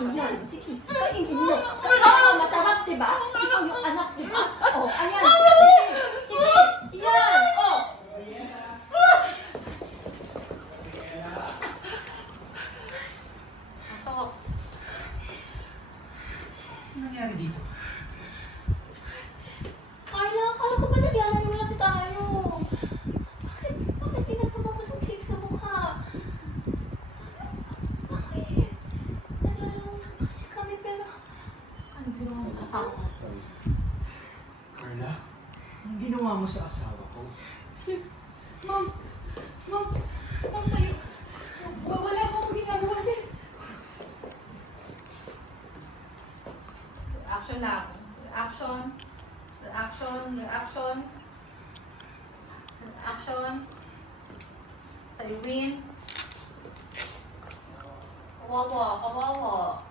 Ayan, sige. Kainin mo. Kainin mo, masarap, diba? Ikaw yung anak, diba? Oh, ayan. Sige, sige. Yan, oh. Pasok. Ano nangyari dito? Carla, akala ko ba naglalayo lang tayo? Bakit ginagawa mo ng cake sa mukha? Bakit? Naglalayo lang kasi kami pero... Ano ginawa mo sa asawa ko? Carla, anong ginawa mo sa asawa ko? Ma'am, tayo. Wala mo akong ginagawa kasi... Reaction lang. Reaction. Saliwin. Kawawa.